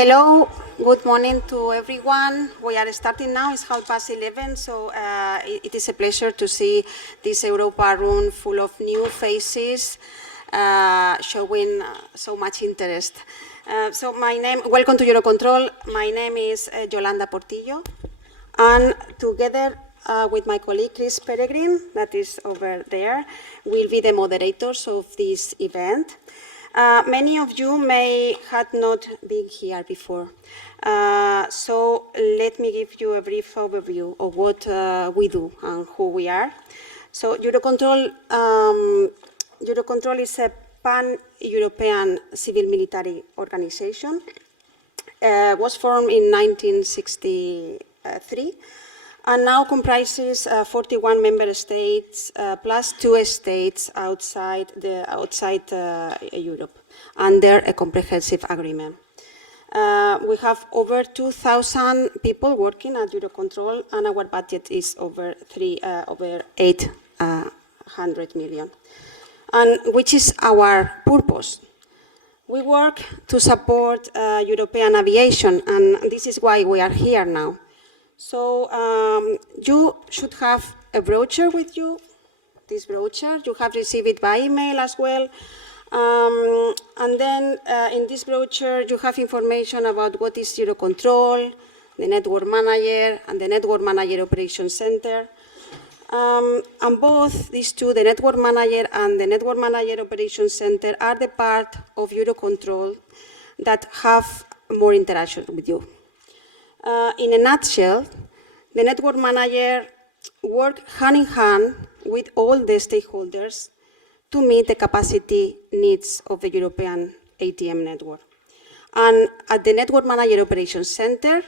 Hello, good morning to everyone. We are starting now, it's 11:30, so it is a pleasure to see this Europa room full of new faces showing so much interest. Welcome to EUROCONTROL. My name is Yolanda Portillo, and together with my colleague Chris Peregrine, that is over there, we'll be the moderators of this event. Many of you may have not been here before, so let me give you a brief overview of what we do and who we are. So EUROCONTROL is a pan-European civil military organization. Was formed in 1963 and now comprises 41 member states plus 2 states outside Europe under a comprehensive agreement. We have over 2,000 people working at EUROCONTROL, and our budget is over 800 million. And which is our purpose? We work to support European aviation, and this is why we are here now. So you should have a brochure with you, this brochure. You have received it by email as well. And then in this brochure, you have information about what is EUROCONTROL, the Network Manager, and the Network Manager Operations Center. And both these two, the Network Manager and the Network Manager Operations Center, are the part of EUROCONTROL that have more interaction with you. In a nutshell, the Network Manager works hand in hand with all the stakeholders to meet the capacity needs of the European ATM network. And at the Network Manager Operations Center,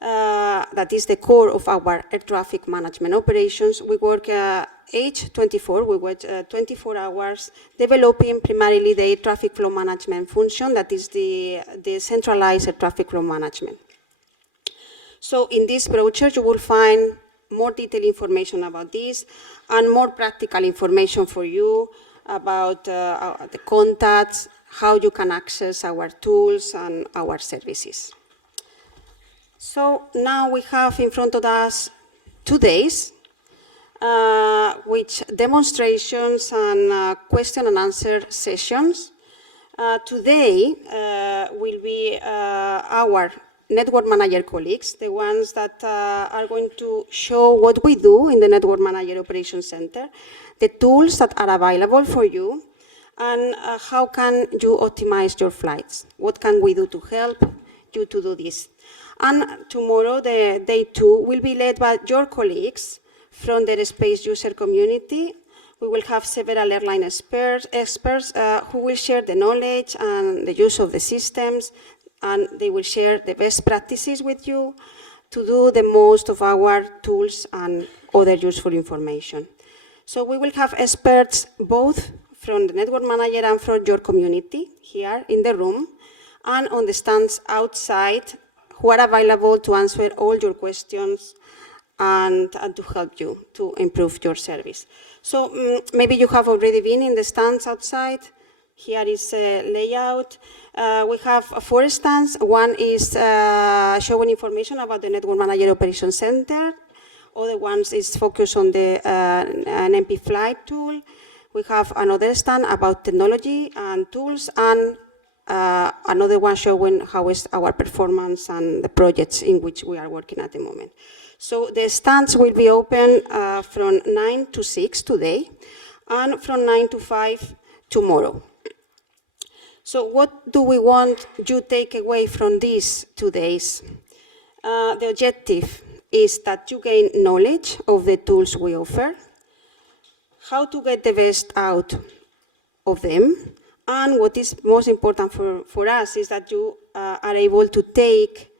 that is the core of our air traffic management operations, we work 24, we work 24 hours developing primarily the air traffic flow management function, that is the centralized air traffic flow management. So in this brochure, you will find more detailed information about this and more practical information for you about the contacts, how you can access our tools and our services. So now we have in front of us 2 days, which demonstrations and question and answer sessions. Today will be our Network Manager colleagues, the ones that are going to show what we do in the Network Manager Operations Center, the tools that are available for you, and how can you optimize your flights. What can we do to help you to do this? And tomorrow, the day 2, will be led by your colleagues from the space user community. We will have several airline experts who will share the knowledge and the use of the systems, and they will share the best practices with you to do the most of our tools and other useful information. So we will have experts both from the Network Manager and from your community here in the room, and on the stands outside, who are available to answer all your questions and to help you to improve your service. So maybe you have already been in the stands outside. Here is a layout. We have 4 stands. One is showing information about the Network Manager Operations Center. Other ones is focused on the NMP flight tool. We have another stand about technology and tools, and another one showing how is our performance and the projects in which we are working at the moment. So the stands will be open from 9 to 6 today, and from 9 to 5 tomorrow. So what do we want you to take away from these 2 days? The objective is that you gain knowledge of the tools we offer, how to get the best out of them, and what is most important for us is that you are able to take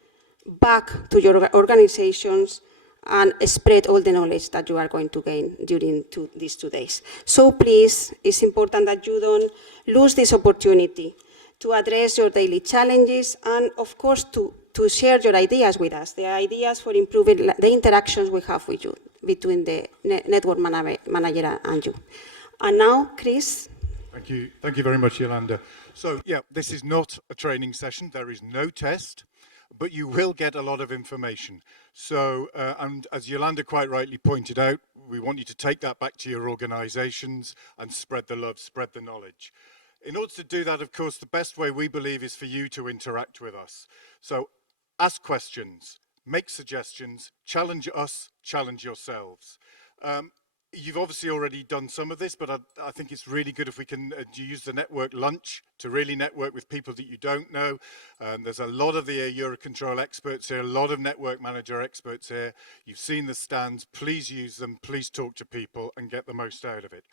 back to your organizations and spread all the knowledge that you are going to gain during these 2 days. So please, it's important that you don't lose this opportunity to address your daily challenges and, of course, to share your ideas with us, the ideas for improving the interactions we have with you, between the Network Manager and you. And now, Chris. Thank you very much, Yolanda. So yeah, this is not a training session. There is no test, but you will get a lot of information. So, and as Yolanda quite rightly pointed out, we want you to take that back to your organizations and spread the love, spread the knowledge. In order to do that, of course, the best way we believe is for you to interact with us. So ask questions, make suggestions, challenge us, challenge yourselves. You've obviously already done some of this, but I think it's really good if we can use the network lunch to really network with people that you don't know. There's a lot of the EUROCONTROL experts here, a lot of network manager experts here. You've seen the stands. Please use them. Please talk to people and get the most out of it.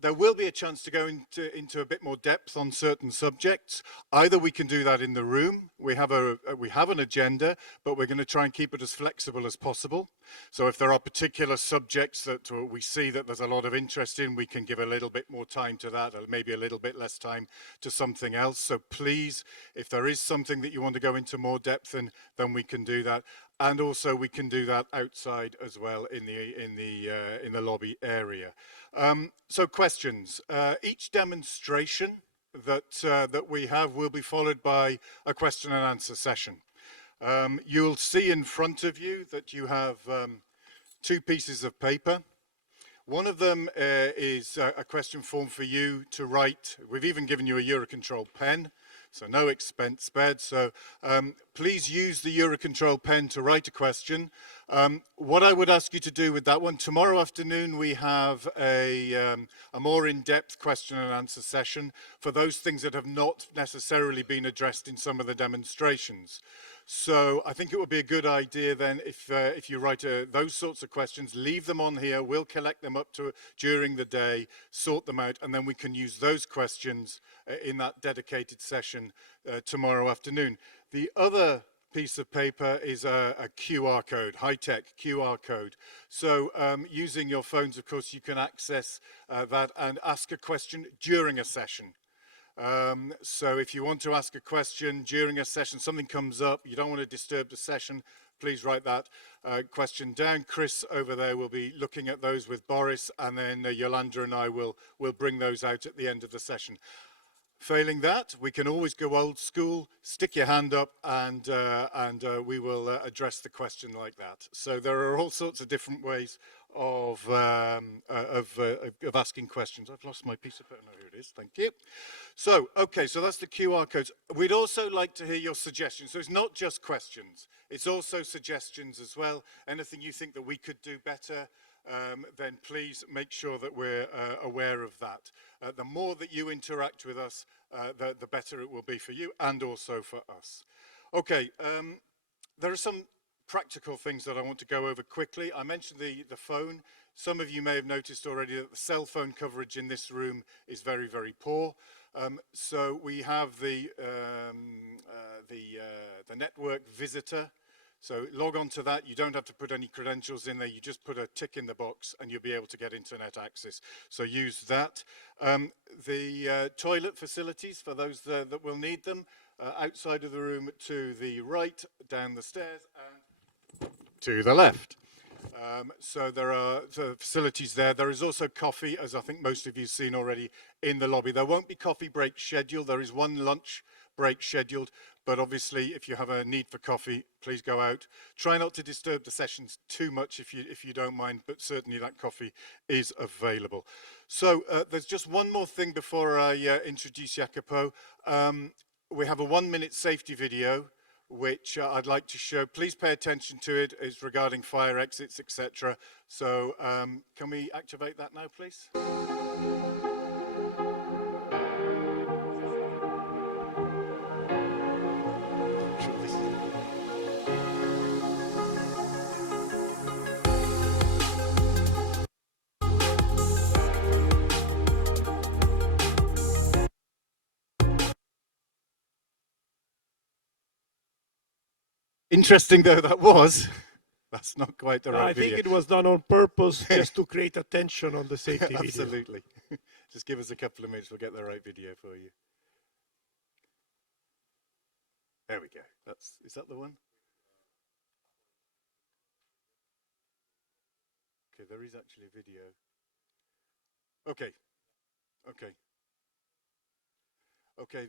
There will be a chance to go into a bit more depth on certain subjects. Either we can do that in the room. We have an agenda, but we're going to try and keep it as flexible as possible. So if there are particular subjects that we see that there's a lot of interest in, we can give a little bit more time to that, or maybe a little bit less time to something else. So please, if there is something that you want to go into more depth in, then we can do that. And also we can do that outside as well in the lobby area. So questions. Each demonstration that we have will be followed by a question and answer session. You'll see in front of you that you have two pieces of paper. One of them is a question form for you to write. We've even given you a EUROCONTROL pen, so no expense spared. So please use the EUROCONTROL pen to write a question. What I would ask you to do with that one, tomorrow afternoon we have a more in-depth question and answer session for those things that have not necessarily been addressed in some of the demonstrations. So I think it would be a good idea then if you write those sorts of questions, leave them on here, we'll collect them up during the day, sort them out, and then we can use those questions in that dedicated session tomorrow afternoon. The other piece of paper is a QR code, high-tech QR code. So using your phones, of course, you can access that and ask a question during a session. So if you want to ask a question during a session, something comes up, you don't want to disturb the session, please write that question down. Chris over there will be looking at those with Boris, and then Yolanda and I will bring those out at the end of the session. Failing that, we can always go old school, stick your hand up, and we will address the question like that. So there are all sorts of different ways of asking questions. I've lost my piece of paper. No, here it is. Thank you. So, okay, so that's the QR codes. We'd also like to hear your suggestions. So it's not just questions. It's also suggestions as well. Anything you think that we could do better, then please make sure that we're aware of that. The more that you interact with us, the better it will be for you and also for us. Okay, there are some practical things that I want to go over quickly. I mentioned the phone. Some of you may have noticed already that the cell phone coverage in this room is very, very poor. So we have the network visitor. So log on to that. You don't have to put any credentials in there. You just put a tick in the box and you'll be able to get internet access. So use that. The toilet facilities for those that will need them, outside of the room to the right, down the stairs, and to the left. So there are facilities there. There is also coffee, as I think most of you have seen already, in the lobby. There won't be coffee break scheduled. There is one lunch break scheduled, but obviously if you have a need for coffee, please go out. Try not to disturb the sessions too much if you don't mind, but certainly that coffee is available. So there's just one more thing before I introduce Iacopo. We have a 1-minute safety video which I'd like to show. Please pay attention to it. It's regarding fire exits, etc. So can we activate that now, please? Interesting though that was, that's not quite the right video. I think it was done on purpose just to create attention on the safety video. Absolutely. Just give us a couple of minutes, we'll get the right video for you. There we go. Is that the one? Okay, there is actually a video. Okay. Okay,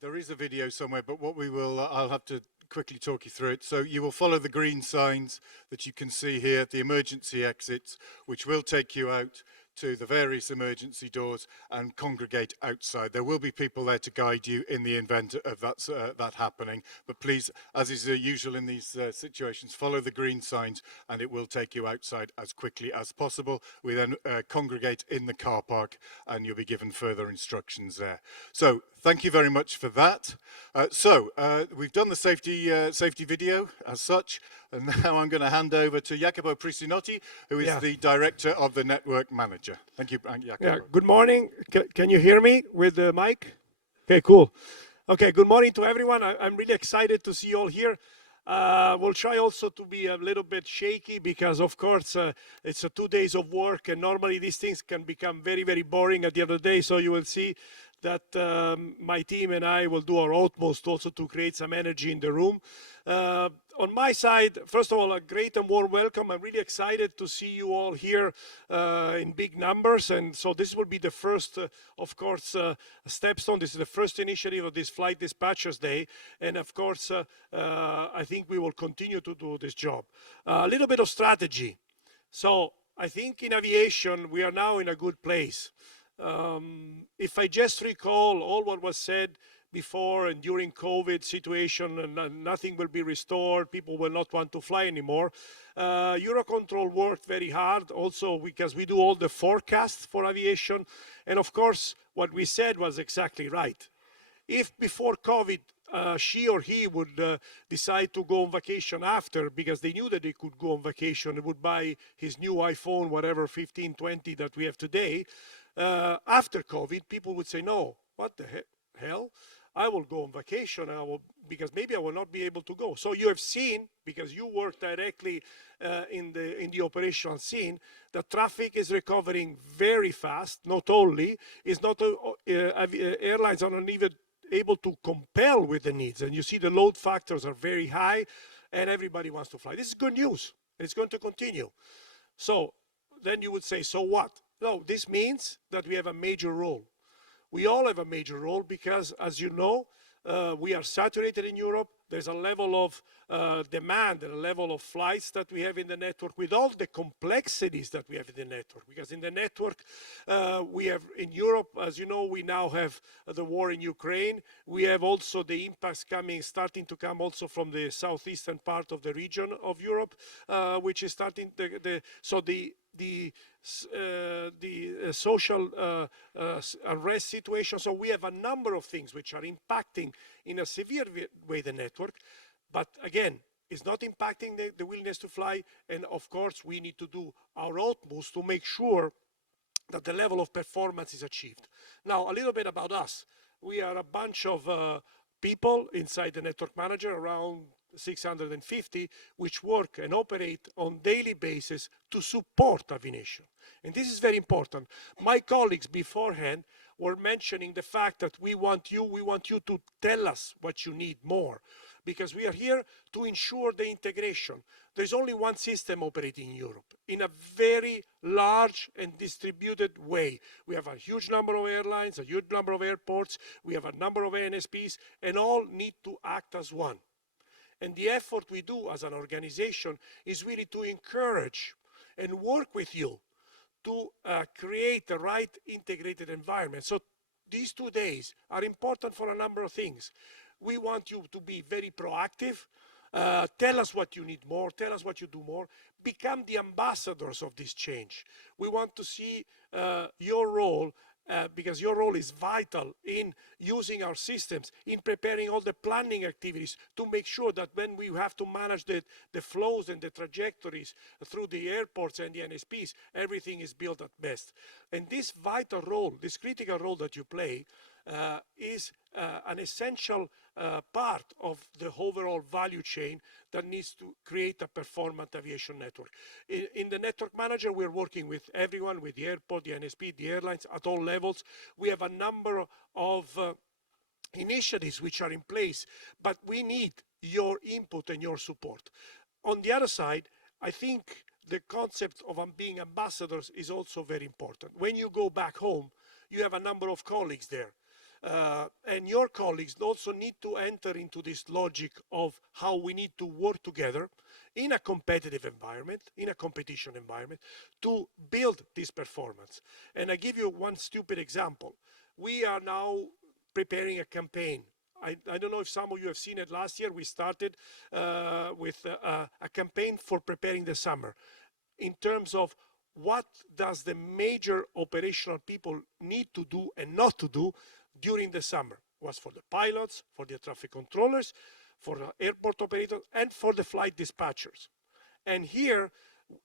there is a video somewhere, but what we will, I'll have to quickly talk you through it. So you will follow the green signs that you can see here, the emergency exits, which will take you out to the various emergency doors and congregate outside. There will be people there to guide you in the event of that happening. But please, as is usual in these situations, follow the green signs and it will take you outside as quickly as possible. We then congregate in the car park and you'll be given further instructions there. So thank you very much for that. We've done the safety video as such, and now I'm going to hand over to Iacopo Prissinotti, who is the director of the network manager. Thank you, Iacopo. Yeah, good morning. Can you hear me with the mic? Okay, cool. Okay, good morning to everyone. I'm really excited to see you all here. We'll try also to be a little bit shaky because, of course, it's 2 days of work, and normally these things can become very, very boring at the end of the day. So you will see that my team and I will do our utmost also to create some energy in the room. On my side, first of all, a great and warm welcome. I'm really excited to see you all here in big numbers. And so this will be the first, of course, stepstone. This is the first initiative of this Flight Dispatchers Day. And of course, I think we will continue to do this job. A little bit of strategy. So I think in aviation, we are now in a good place. If I just recall all what was said before and during COVID situation, and nothing will be restored, people will not want to fly anymore. EUROCONTROL worked very hard also because we do all the forecasts for aviation. And of course, what we said was exactly right. If before COVID, she or he would decide to go on vacation after, because they knew that they could go on vacation and would buy his new iPhone, whatever, 15, 20 that we have today, after COVID, people would say, no, what the hell? I will go on vacation, because maybe I will not be able to go. So you have seen, because you work directly in the operational scene, that traffic is recovering very fast. Not only is not airlines are not even able to compel with the needs, and you see the load factors are very high, and everybody wants to fly. This is good news. It's going to continue. So then you would say, so what? No, this means that we have a major role. We all have a major role because, as you know, we are saturated in Europe. There's a level of demand and a level of flights that we have in the network with all the complexities that we have in the network. Because in the network, we have in Europe, as you know, we now have the war in Ukraine. We have also the impacts starting to come also from the southeastern part of the region of Europe, which is starting the social unrest situation. So we have a number of things which are impacting in a severe way the network, but again, it's not impacting the willingness to fly. And of course, we need to do our utmost to make sure that the level of performance is achieved. Now, a little bit about us. We are a bunch of people inside the network manager, around 650, which work and operate on daily basis to support aviation. And this is very important. My colleagues beforehand were mentioning the fact that we want you to tell us what you need more, because we are here to ensure the integration. There's only one system operating in Europe in a very large and distributed way. We have a huge number of airlines, a huge number of airports, we have a number of ANSPs, and all need to act as one. And the effort we do as an organization is really to encourage and work with you to create the right integrated environment. So these 2 days are important for a number of things. We want you to be very proactive. Tell us what you need more. Tell us what you do more. Become the ambassadors of this change. We want to see your role, because your role is vital in using our systems, in preparing all the planning activities to make sure that when we have to manage the flows and the trajectories through the airports and the NSPs, everything is built at best. And this vital role, this critical role that you play, is an essential part of the overall value chain that needs to create a performant aviation network. In the network manager, we're working with everyone, with the airport, the NSP, the airlines at all levels. We have a number of initiatives which are in place, but we need your input and your support. On the other side, I think the concept of being ambassadors is also very important. When you go back home, you have a number of colleagues there. And your colleagues also need to enter into this logic of how we need to work together in a competitive environment, in a competition environment, to build this performance. And I give you one stupid example. We are now preparing a campaign. I don't know if some of you have seen it. Last year we started with a campaign for preparing the summer in terms of what does the major operational people need to do and not to do during the summer. It was for the pilots, for the traffic controllers, for the airport operators, and for the flight dispatchers. And here,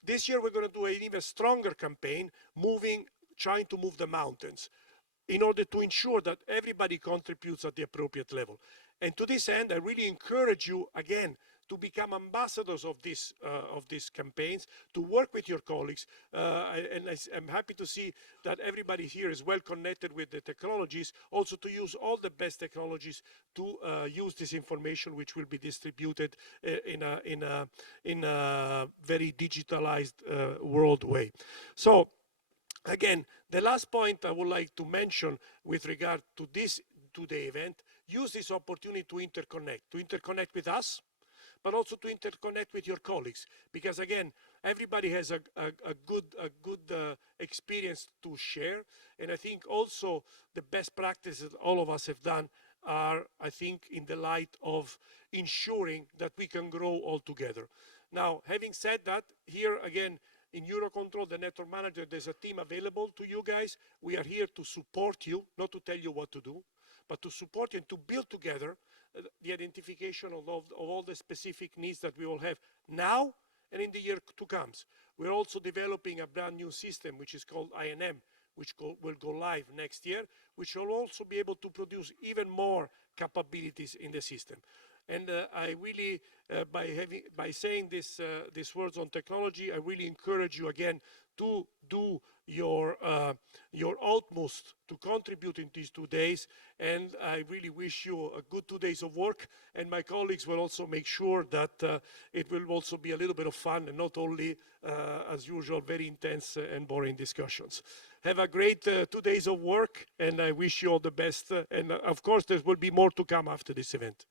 this year we're going to do an even stronger campaign, trying to move the mountains, in order to ensure that everybody contributes at the appropriate level. And to this end, I really encourage you, again, to become ambassadors of these campaigns, to work with your colleagues. I'm happy to see that everybody here is well connected with the technologies, also to use all the best technologies to use this information, which will be distributed in a very digitalized world way. So, again, the last point I would like to mention with regard to this today event, use this opportunity to interconnect with us, but also to interconnect with your colleagues. Because again, everybody has a good experience to share. And I think also the best practices all of us have done are, I think, in the light of ensuring that we can grow all together. Now, having said that, here again, in EUROCONTROL, the network manager, there's a team available to you guys. We are here to support you, not to tell you what to do, but to support you and to build together the identification of all the specific needs that we will have now and in the year to come. We're also developing a brand new system, which is called INM, which will go live next year, which will also be able to produce even more capabilities in the system. And I really, by saying these words on technology, I really encourage you again to do your utmost to contribute in these 2 days. And I really wish you a good 2 days of work. And my colleagues will also make sure that it will also be a little bit of fun and not only, as usual, very intense and boring discussions. Have a great 2 days of work, and I wish you all the best. And of course, there will be more to come after this event.